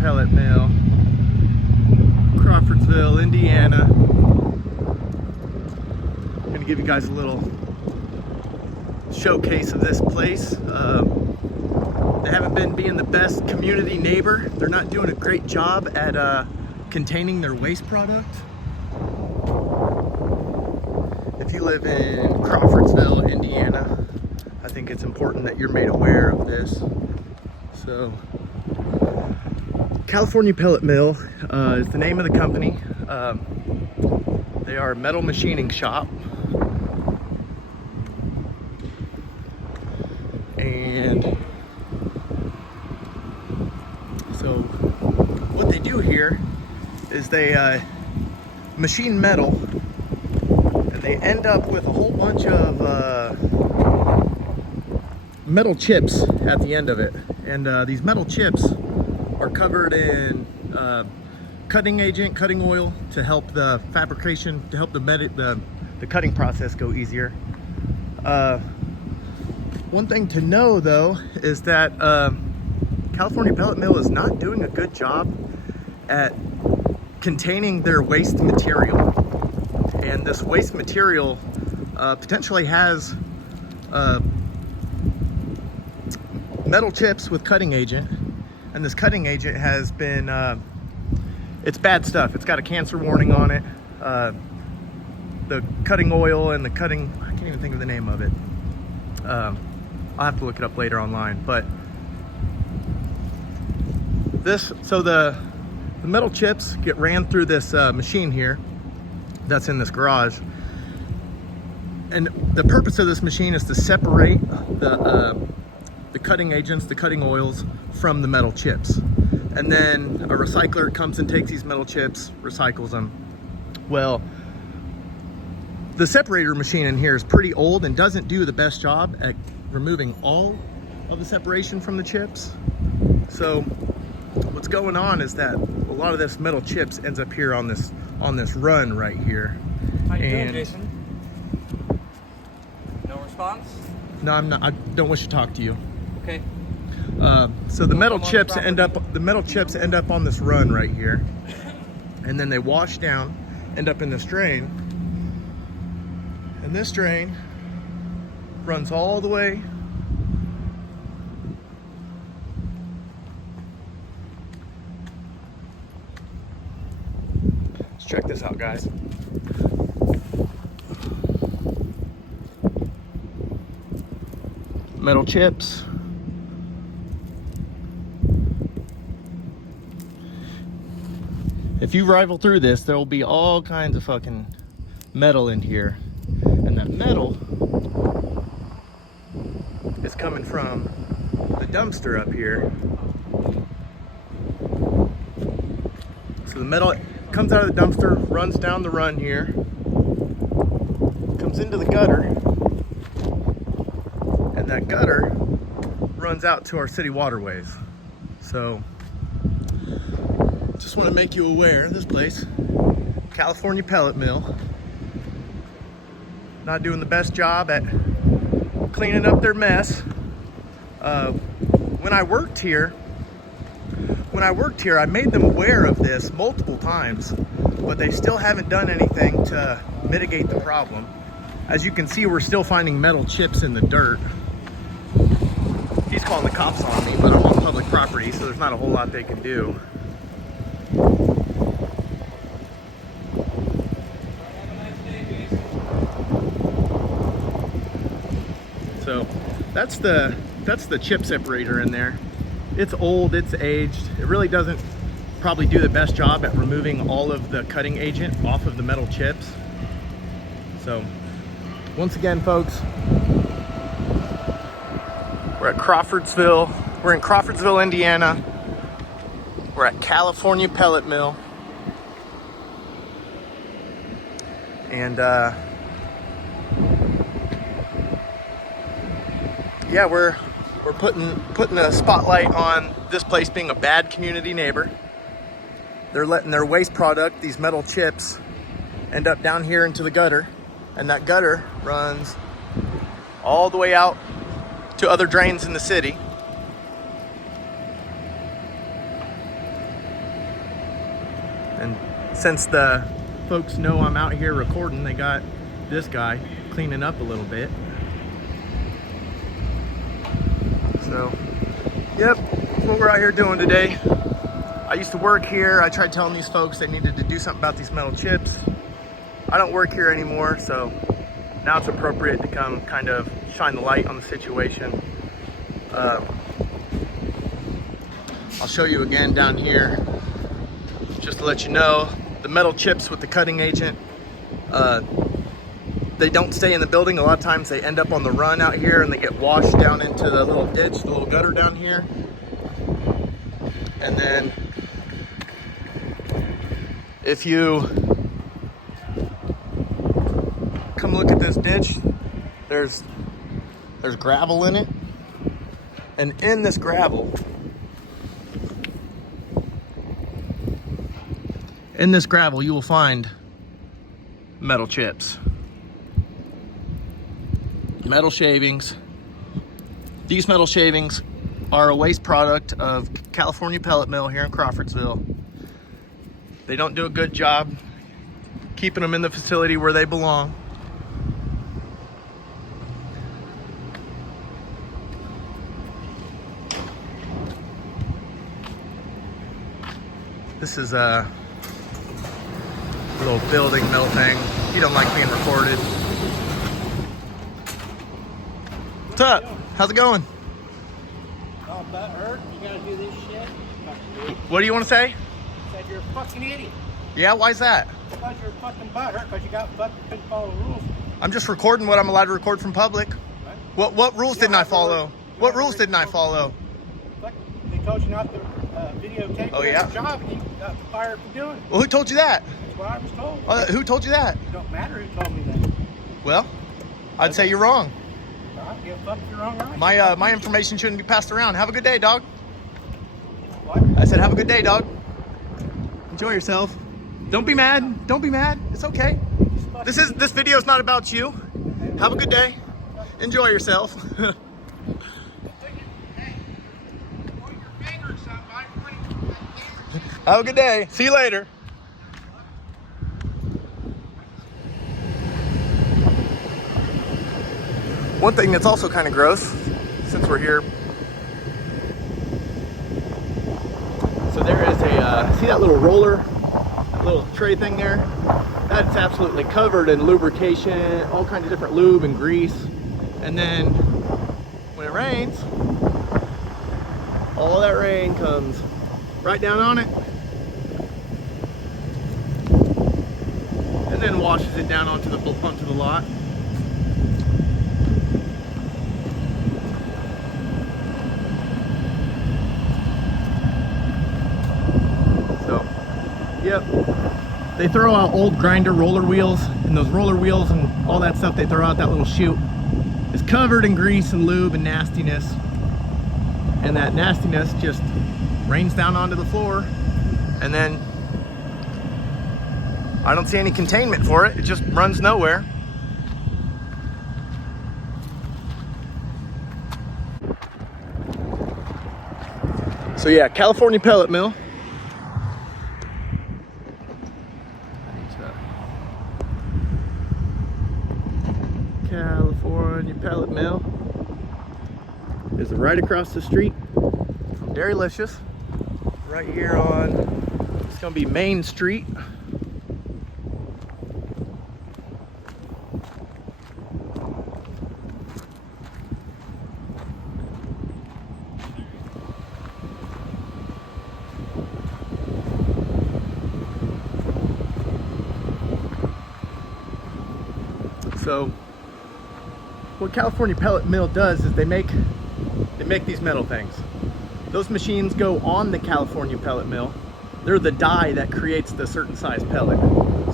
Pellet Mill, Crawfordsville, Indiana. I'm gonna give you guys a little showcase of this place. They haven't been being the best community neighbor. They're not doing a great job at containing their waste product. If you live in Crawfordsville, Indiana, I think it's important that you're made aware of this. So, California Pellet Mill is the name of the company. They are a metal machining shop. And so what they do here is they machine metal, and they end up with a whole bunch of metal chips at the end of it. And these metal chips are covered in cutting agent, cutting oil to help the fabrication, to help the cutting process go easier. One thing to know though is that California Pellet Mill is not doing a good job at containing their waste material. And this waste material potentially has metal chips with cutting agent, and this cutting agent has been it's bad stuff. It's got a cancer warning on it. The cutting oil and the cutting, I can't even think of the name of it. I'll have to look it up later online. But the metal chips get ran through this machine here that's in this garage. And the purpose of this machine is to separate the cutting agents, the cutting oils from the metal chips. And then a recycler comes and takes these metal chips, recycles them. Well, the separator machine in here is pretty old and doesn't do the best job at removing all of the separation from the chips. So what's going on is that a lot of this metal chips ends up here on this run right here. How you doing, Jason? No response? No, I'm not. I don't wish to talk to you. Okay. So the metal chips end up on this run right here, and then they wash down, end up in this drain, and this drain runs all the way let's check this out, guys. Metal chips. If you rifle through this, there will be all kinds of fucking metal in here. And that metal is coming from the dumpster up here. So the metal comes out of the dumpster, runs down the run here, comes into the gutter, and that gutter runs out to our city waterways. So just want to make you aware of this place, California Pellet Mill, not doing the best job at cleaning up their mess. When I worked here, I made them aware of this multiple times, but they still haven't done anything to mitigate the problem. As you can see, we're still finding metal chips in the dirt. He's calling the cops on me, but I'm on public property, so there's not a whole lot they can do. So that's the chip separator in there. It's old, it's aged. It really doesn't probably do the best job at removing all of the cutting agent off of the metal chips. So once again, folks, we're at Crawfordsville. We're in Crawfordsville, Indiana. We're at California Pellet Mill. And yeah, we're putting a spotlight on this place being a bad community neighbor. They're letting their waste product, these metal chips, end up down here into the gutter, and that gutter runs all the way out to other drains in the city. since the folks know I'm out here recording, they got this guy cleaning up a little bit. So, yep, that's what we're out here doing today. I used to work here. I tried telling these folks they needed to do something about these metal chips. I don't work here anymore, so now it's appropriate to come kind of shine the light on the situation. I'll show you again down here, just to let you know, the metal chips with the cutting agent, they don't stay in the building. A lot of times they end up on the run out here and they get washed down into the little ditch, the little gutter down here. And then if you come look at this ditch, there's gravel in it. And in this gravel, you will find metal chips, metal shavings. These metal shavings are a waste product of California Pellet Mill here in Crawfordsville. They don't do a good job keeping them in the facility where they belong. This is a little building mill thing. He don't like being recorded. What's up? How's it going? Oh, butt hurt? You gotta do this shit? What do you want to say? Said you're a fucking idiot. Yeah, why's that? Because you're a fucking butt hurt because you got fucking couldn't follow the rules. I'm just recording what I'm allowed to record from public. What rules didn't I follow? What rules didn't I follow? Fuck, they told you not to videotape Oh, yeah? your job and you got fired for doing it. Well, who told you that? That's what I was told. Who told you that? It don't matter who told me that. Well, I'd say you're wrong. I don't give a fuck if you're wrong or right. My information shouldn't be passed around. Have a good day, dog. What? I said have a good day, dog. Enjoy yourself. Don't be mad. Don't be mad. It's okay. This video is not about you. Have a good day. Enjoy yourself. Have a good day. See you later. One thing that's also kind of gross, since we're here. So there is see that little roller, that little tray thing there? That's absolutely covered in lubrication, all kinds of different lube and grease. And then when it rains, all that rain comes right down on it. And then washes it down onto the lot. So, yep. They throw out old grinder roller wheels, and those roller wheels and all that stuff they throw out, that little chute, is covered in grease and lube and nastiness. And that nastiness just rains down onto the floor, and then I don't see any containment for it. It just runs nowhere. So yeah, California Pellet Mill. California Pellet Mill is right across the street from Dairylicious. Right here on, it's gonna be Main Street. So what California Pellet Mill does is they make these metal things. Those machines go on the California Pellet Mill. They're the die that creates the certain size pellet.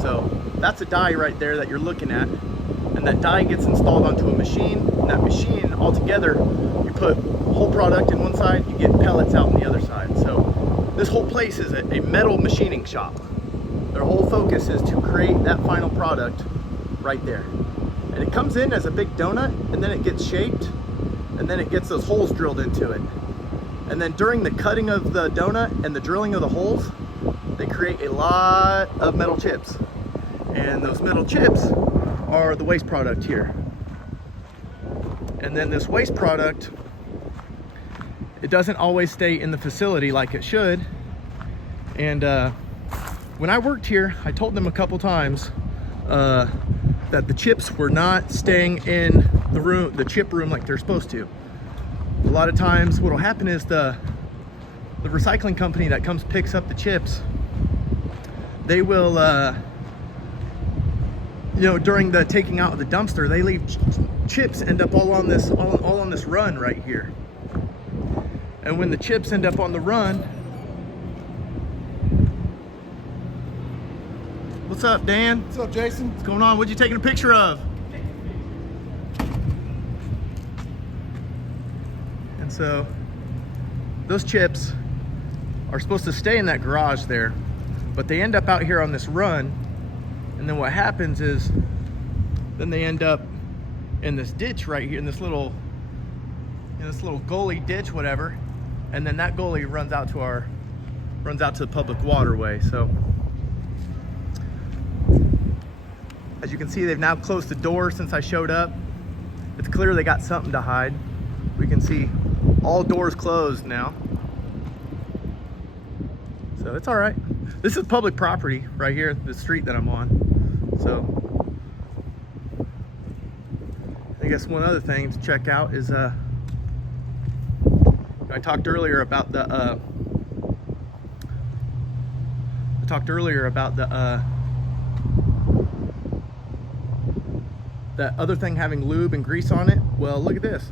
So that's a die right there that you're looking at. And that die gets installed onto a machine. And that machine altogether, you put whole product in one side, you get pellets out on the other side. So this whole place is a metal machining shop. Their whole focus is to create that final product right there. And it comes in as a big donut, and then it gets shaped, and then it gets those holes drilled into it. And then during the cutting of the donut and the drilling of the holes, they create a lot of metal chips. And those metal chips are the waste product here. And then this waste product, it doesn't always stay in the facility like it should. And when I worked here, I told them a couple times that the chips were not staying in the room, the chip room, like they're supposed to. A lot of times what'll happen is the recycling company that comes picks up the chips, they will you know, during the taking out of the dumpster, they leave chips end up all on this run right here. And when the chips end up on the run, what's up, Dan? What's up, Jason? What's going on? What you taking a picture of? And so those chips are supposed to stay in that garage there, but they end up out here on this run. And then what happens is, then they end up in this ditch right here, in this little gully ditch, whatever. And then that gully runs out to the public waterway. So as you can see, they've now closed the door since I showed up. It's clear they got something to hide. We can see all doors closed now. So it's all right. This is public property right here, the street that I'm on. So I guess one other thing to check out is I talked earlier about the that other thing having lube and grease on it. Well, look at this.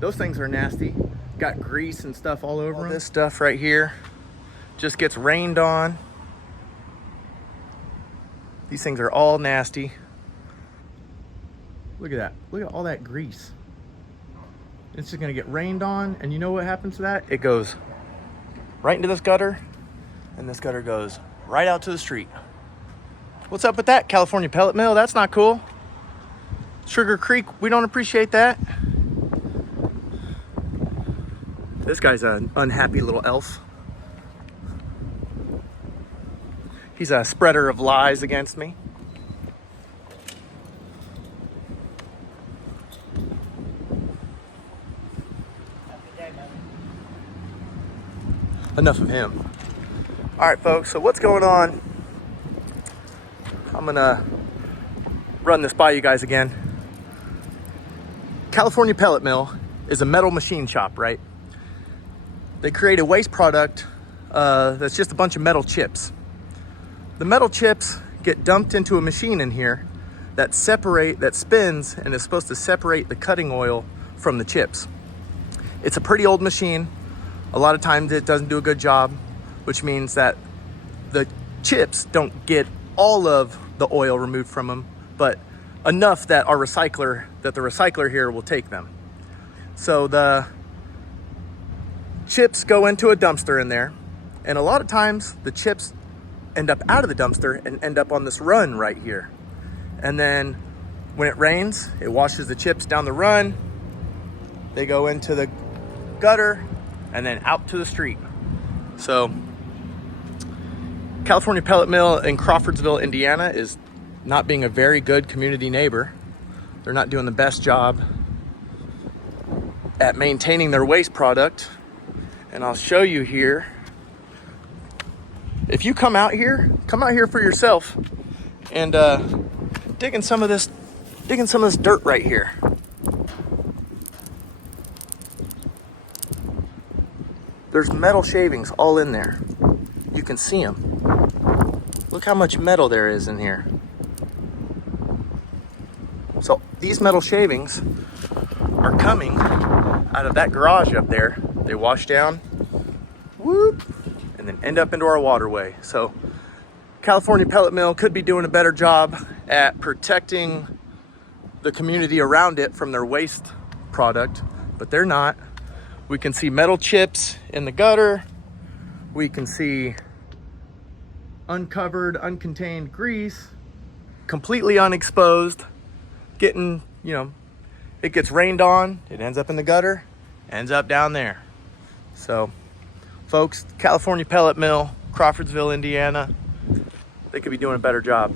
Those things are nasty. Got grease and stuff all over them. This stuff right here just gets rained on. These things are all nasty. Look at that. Look at all that grease. It's just gonna get rained on, and you know what happens to that? It goes right into this gutter, and this gutter goes right out to the street. What's up with that, California Pellet Mill? That's not cool. Sugar Creek, we don't appreciate that. This guy's an unhappy little elf. He's a spreader of lies against me. Enough of him. All right, folks, so what's going on? I'm gonna run this by you guys again. California Pellet Mill is a metal machine shop, right? They create a waste product that's just a bunch of metal chips. The metal chips get dumped into a machine in here that spins and is supposed to separate the cutting oil from the chips. It's a pretty old machine. A lot of times it doesn't do a good job, which means that the chips don't get all of the oil removed from them, but enough that the recycler here will take them. So the chips go into a dumpster in there, and a lot of times the chips end up out of the dumpster and end up on this run right here. And then when it rains, it washes the chips down the run, they go into the gutter, and then out to the street. So California Pellet Mill in Crawfordsville, Indiana is not being a very good community neighbor. They're not doing the best job at maintaining their waste product. And I'll show you here. If you come out here for yourself and digging some of this dirt right here. There's metal shavings all in there. You can see them. Look how much metal there is in here. So these metal shavings are coming out of that garage up there. They wash down, whoop, and then end up into our waterway. So California Pellet Mill could be doing a better job at protecting the community around it from their waste product, but they're not. We can see metal chips in the gutter. We can see uncovered, uncontained grease, completely unexposed, getting, it gets rained on, it ends up in the gutter, ends up down there. So, folks, California Pellet Mill, Crawfordsville, Indiana, they could be doing a better job.